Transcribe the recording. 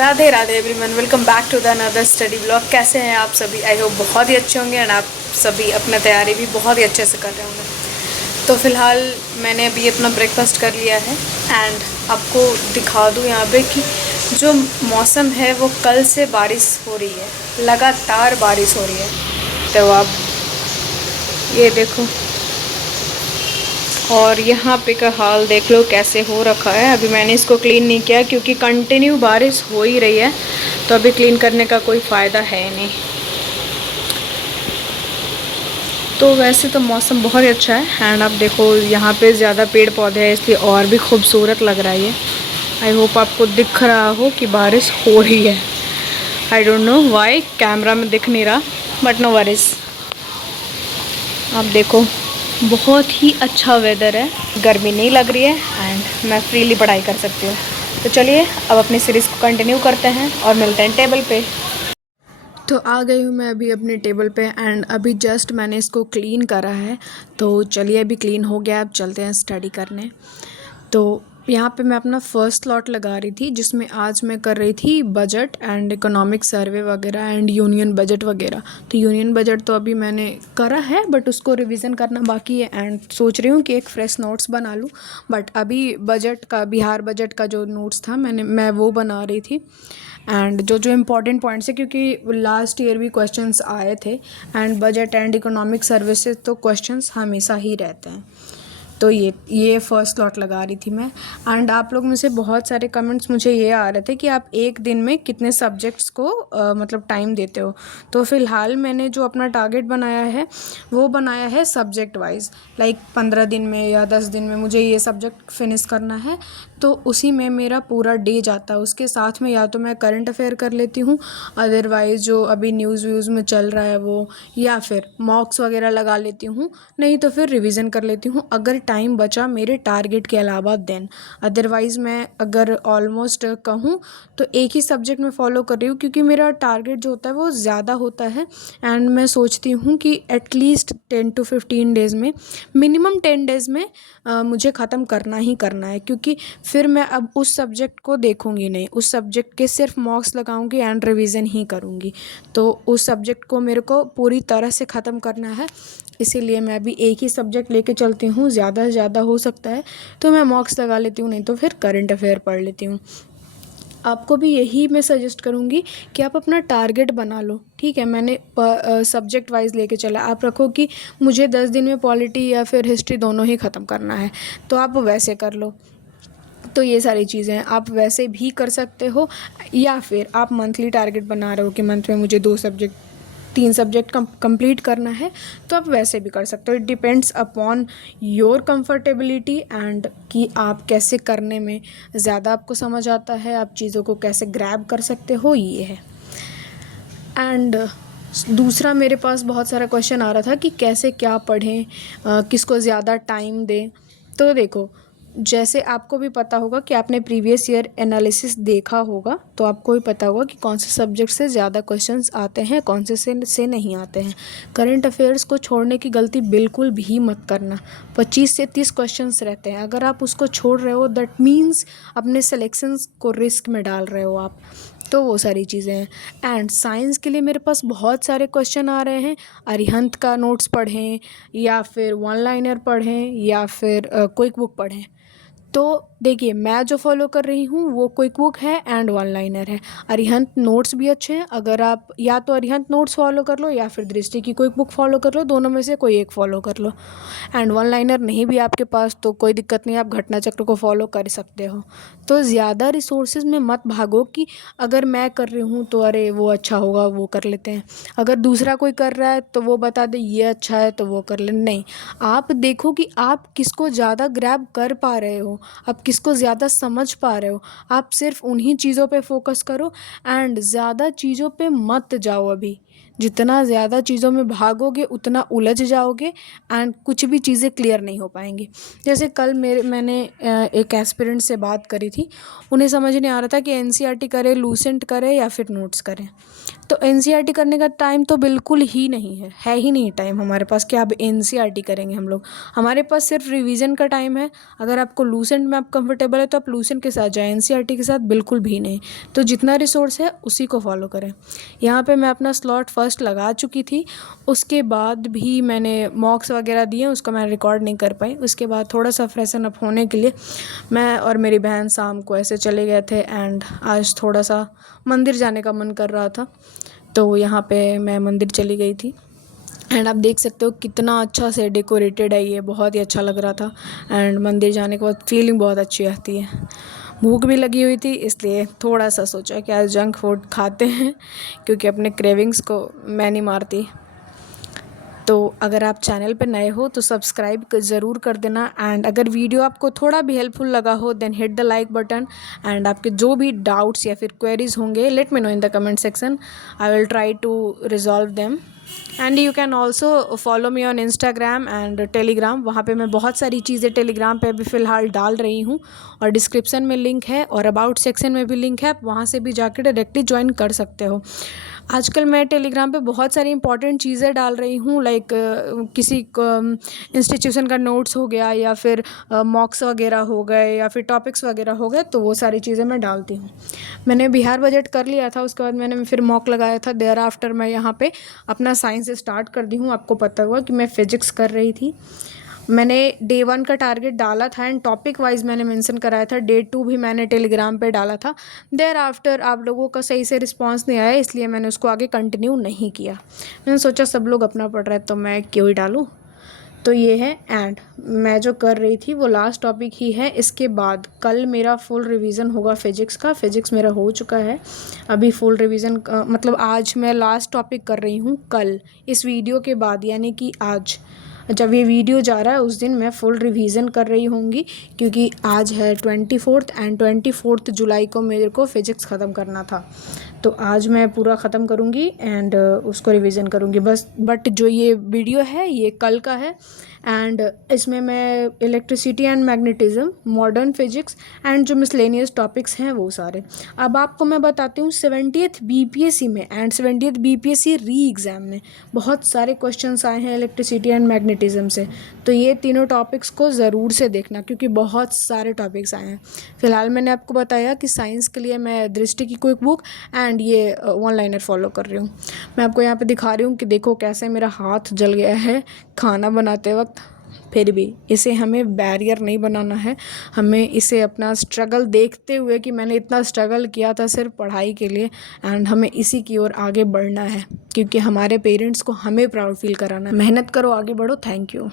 Radhe Radhe everyone, welcome back to the another study blog. कैसे हैं आप सभी? आई होप बहुत ही अच्छे होंगे एंड आप सभी अपना तैयारी भी बहुत ही अच्छे से कर रहे होंगे। तो फ़िलहाल मैंने अभी अपना ब्रेकफास्ट कर लिया है एंड आपको दिखा दूँ यहाँ पे कि जो मौसम है वो कल से बारिश हो रही है, लगातार बारिश हो रही है। तो आप ये देखो, और यहाँ पे का हाल देख लो कैसे हो रखा है। अभी मैंने इसको क्लीन नहीं किया क्योंकि कंटिन्यू बारिश हो ही रही है, तो अभी क्लीन करने का कोई फ़ायदा है नहीं। तो वैसे तो मौसम बहुत ही अच्छा है एंड आप देखो यहाँ पे ज़्यादा पेड़ पौधे हैं इसलिए और भी खूबसूरत लग रहा है ये। आई होप आपको दिख रहा हो कि बारिश हो रही है। I don't know why camera में दिख नहीं रहा, बट नो वरीज। आप देखो बहुत ही अच्छा वेदर है, गर्मी नहीं लग रही है एंड मैं फ्रीली पढ़ाई कर सकती हूँ। तो चलिए अब अपनी सीरीज़ को कंटिन्यू करते हैं और मिलते हैं टेबल पे। तो आ गई हूँ मैं अभी अपने टेबल पे एंड अभी जस्ट मैंने इसको क्लीन करा है। तो चलिए अभी क्लीन हो गया, अब चलते हैं स्टडी करने। तो यहाँ पे मैं अपना फर्स्ट स्लॉट लगा रही थी जिसमें आज मैं कर रही थी बजट एंड इकोनॉमिक सर्वे वगैरह एंड यूनियन बजट वगैरह। तो यूनियन बजट तो अभी मैंने करा है बट उसको रिवीजन करना बाकी है एंड सोच रही हूँ कि एक फ्रेश नोट्स बना लूँ। बट अभी बजट का, बिहार बजट का जो नोट्स था मैं वो बना रही थी एंड जो जो इम्पोर्टेंट पॉइंट्स है क्योंकि लास्ट ईयर भी क्वेश्चंस आए थे and budget and economic services तो क्वेश्चंस हमेशा ही रहते हैं। तो ये फर्स्ट स्लॉट लगा रही थी मैं। एंड आप लोग में से बहुत सारे कमेंट्स मुझे ये आ रहे थे कि आप एक दिन में कितने सब्जेक्ट्स को मतलब टाइम देते हो। तो फ़िलहाल मैंने जो अपना टारगेट बनाया है वो बनाया है सब्जेक्ट वाइज, लाइक 15 दिन में या 10 दिन में मुझे ये सब्जेक्ट फिनिश करना है। तो उसी में मेरा पूरा डे जाता है। उसके साथ में या तो मैं करंट अफेयर कर लेती हूँ, अदरवाइज़ जो अभी न्यूज़ व्यूज़ में चल रहा है वो, या फिर मॉक्स वगैरह लगा लेती हूँ, नहीं तो फिर रिवीजन कर लेती हूँ अगर टाइम बचा मेरे टारगेट के अलावा देन। अदरवाइज़ मैं अगर ऑलमोस्ट कहूँ तो एक ही सब्जेक्ट में फ़ॉलो कर रही हूँ क्योंकि मेरा टारगेट जो होता है वो ज़्यादा होता है एंड मैं सोचती हूँ कि एटलीस्ट 10 to 15 डेज़ में, मिनिमम 10 डेज़ में मुझे ख़त्म करना ही करना है। क्योंकि फिर मैं अब उस सब्जेक्ट को देखूँगी नहीं, उस सब्जेक्ट के सिर्फ मॉक्स लगाऊँगी एंड रिवीजन ही करूँगी। तो उस सब्जेक्ट को मेरे को पूरी तरह से ख़त्म करना है, इसीलिए मैं अभी एक ही सब्जेक्ट लेके चलती हूँ। ज़्यादा से ज़्यादा हो सकता है तो मैं मॉक्स लगा लेती हूँ, नहीं तो फिर करंट अफेयर पढ़ लेती हूँ। आपको भी यही मैं सजेस्ट करूँगी कि आप अपना टारगेट बना लो, ठीक है। मैंने सब्जेक्ट वाइज लेके चला, आप रखो कि मुझे 10 दिन में पॉलिटी या फिर हिस्ट्री दोनों ही ख़त्म करना है, तो आप वैसे कर लो। तो ये सारी चीज़ें हैं, आप वैसे भी कर सकते हो, या फिर आप मंथली टारगेट बना रहे हो कि मंथ में मुझे 2 सब्जेक्ट 3 सब्जेक्ट कंप्लीट करना है, तो आप वैसे भी कर सकते हो। It depends upon your comfortability and कि आप कैसे करने में ज़्यादा आपको समझ आता है, आप चीज़ों को कैसे ग्रैब कर सकते हो, ये है। एंड दूसरा, मेरे पास बहुत सारा क्वेश्चन आ रहा था कि कैसे क्या पढ़ें, किसको ज़्यादा टाइम दें। तो देखो, जैसे आपको भी पता होगा कि आपने प्रीवियस ईयर एनालिसिस देखा होगा, तो आपको भी पता होगा कि कौन से सब्जेक्ट से ज़्यादा क्वेश्चंस आते हैं, कौन से नहीं आते हैं। करंट अफेयर्स को छोड़ने की गलती बिल्कुल भी मत करना। 25 से 30 क्वेश्चंस रहते हैं, अगर आप उसको छोड़ रहे हो दैट मीन्स अपने सिलेक्शंस को रिस्क में डाल रहे हो आप। तो वो सारी चीज़ें हैं। एंड साइंस के लिए मेरे पास बहुत सारे क्वेश्चन आ रहे हैं। अरिहंत का नोट्स पढ़ें या फिर वन लाइनर पढ़ें या फिर क्विक बुक पढ़ें। तो देखिए, मैं जो फॉलो कर रही हूँ वो क्विक बुक है एंड वन लाइनर है। अरिहंत नोट्स भी अच्छे हैं, अगर आप या तो अरिहंत नोट्स फॉलो कर लो या फिर दृष्टि की क्विक बुक फॉलो कर लो, दोनों में से कोई एक फॉलो कर लो। एंड वन लाइनर नहीं भी आपके पास तो कोई दिक्कत नहीं, आप घटना चक्र को फॉलो कर सकते हो। तो ज़्यादा रिसोर्सेज में मत भागो कि अगर मैं कर रही हूँ तो अरे वो अच्छा होगा वो कर लेते हैं, अगर दूसरा कोई कर रहा है तो वो बता दे ये अच्छा है तो वो कर ले। नहीं, आप देखो कि आप किसको ज़्यादा ग्रैब कर पा रहे हो, आप किसको ज़्यादा समझ पा रहे हो, आप सिर्फ उन्हीं चीज़ों पे फोकस करो एंड ज़्यादा चीज़ों पे मत जाओ अभी। जितना ज़्यादा चीज़ों में भागोगे उतना उलझ जाओगे एंड कुछ भी चीज़ें क्लियर नहीं हो पाएंगी। जैसे कल मैंने एक एस्पिरेंट से बात करी थी, उन्हें समझ नहीं आ रहा था कि एनसीईआरटी करें, लूसेंट करें या फिर नोट्स करें। तो एनसीईआरटी करने का टाइम तो बिल्कुल ही नहीं है ही नहीं टाइम हमारे पास कि अब एनसीईआरटी करेंगे हम लोग। हमारे पास सिर्फ रिवीजन का टाइम है। अगर आपको लूसेंट में आप कंफर्टेबल है तो आप लूसेंट के साथ जाएं, एनसीईआरटी के साथ बिल्कुल भी नहीं। तो जितना रिसोर्स है उसी को फॉलो करें। यहाँ पे मैं अपना स्लॉट फर्स्ट लगा चुकी थी, उसके बाद भी मैंने मॉक्स वगैरह दिए, उसको मैं रिकॉर्ड नहीं कर पाई। उसके बाद थोड़ा सा फ्रेशन अप होने के लिए मैं और मेरी बहन शाम को ऐसे चले गए थे एंड आज थोड़ा सा मंदिर जाने का मन कर रहा था, तो यहाँ पे मैं मंदिर चली गई थी। एंड आप देख सकते हो कितना अच्छा से डेकोरेटेड है, ये बहुत ही अच्छा लग रहा था। एंड मंदिर जाने के बाद फीलिंग बहुत अच्छी आती है। भूख भी लगी हुई थी, इसलिए थोड़ा सा सोचा कि आज जंक फूड खाते हैं, क्योंकि अपने क्रेविंग्स को मैं नहीं मारती। तो अगर आप चैनल पर नए हो तो सब्सक्राइब ज़रूर कर देना। एंड अगर वीडियो आपको थोड़ा भी हेल्पफुल लगा हो then hit the like button. And आपके जो भी डाउट्स या फिर क्वेरीज होंगे let me know in the comment section, I will try to resolve them. And you can also follow me on Instagram and Telegram. वहाँ पे मैं बहुत सारी चीज़ें टेलीग्राम पे अभी फ़िलहाल डाल रही हूँ और डिस्क्रिप्शन में लिंक है और अबाउट सेक्शन में भी लिंक है, आप वहाँ से भी जाकर डायरेक्टली ज्वाइन कर सकते हो। आजकल मैं टेलीग्राम पे बहुत सारी इंपॉर्टेंट चीज़ें डाल रही हूँ, लाइक किसी इंस्टीट्यूशन का नोट्स हो गया या फिर मॉक्स वगैरह हो गए या फिर टॉपिक्स वगैरह हो गए, तो वो सारी चीज़ें मैं डालती हूँ। मैंने बिहार बजट कर लिया था, उसके बाद मैंने फिर मॉक लगाया था। देयर आफ्टर मैं यहाँ पे अपना साइंस स्टार्ट कर दी हूँ। आपको पता हुआ कि मैं फिजिक्स कर रही थी। मैंने डे 1 का टारगेट डाला था एंड टॉपिक वाइज मैंने मेंशन कराया था। डे 2 भी मैंने टेलीग्राम पे डाला था। देयर आफ्टर आप लोगों का सही से रिस्पांस नहीं आया, इसलिए मैंने उसको आगे कंटिन्यू नहीं किया। मैंने सोचा सब लोग अपना पढ़ रहे हैं तो मैं क्यों ही डालूँ। तो ये है। एंड मैं जो कर रही थी वो लास्ट टॉपिक ही है। इसके बाद कल मेरा फुल रिवीजन होगा फिजिक्स का। फिजिक्स मेरा हो चुका है अभी फुल रिवीजन, मतलब आज मैं लास्ट टॉपिक कर रही हूँ। कल इस वीडियो के बाद यानी कि आज जब ये वीडियो जा रहा है उस दिन मैं फुल रिवीजन कर रही होंगी, क्योंकि आज है 24 एंड 24 जुलाई को मेरे को फिजिक्स ख़त्म करना था। तो आज मैं पूरा ख़त्म करूँगी एंड उसको रिवीजन करूँगी बस। बट जो ये वीडियो है ये कल का है एंड इसमें मैं electricity and magnetism, modern physics and जो मिसलेनियस टॉपिक्स हैं वो सारे। अब आपको मैं बताती हूँ 70th बीपीएससी में एंड 70th बीपीएससी री एग्ज़ाम में बहुत सारे क्वेश्चंस आए हैं इलेक्ट्रिसिटी एंड मैग्नेटिज्म से। तो ये तीनों टॉपिक्स को ज़रूर से देखना, क्योंकि बहुत सारे टॉपिक्स आए हैं। फ़िलहाल मैंने आपको बताया कि साइंस के लिए मैं दृष्टि की क्विक बुक एंड ये वन लाइनर फॉलो कर रही हूँ। मैं आपको यहाँ पे दिखा रही हूँ कि देखो कैसे मेरा हाथ जल गया है खाना बनाते वक्त। फिर भी इसे हमें बैरियर नहीं बनाना है, हमें इसे अपना स्ट्रगल देखते हुए कि मैंने इतना स्ट्रगल किया था सिर्फ पढ़ाई के लिए एंड हमें इसी की ओर आगे बढ़ना है, क्योंकि हमारे पेरेंट्स को हमें प्राउड फील कराना है। मेहनत करो, आगे बढ़ो। Thank you.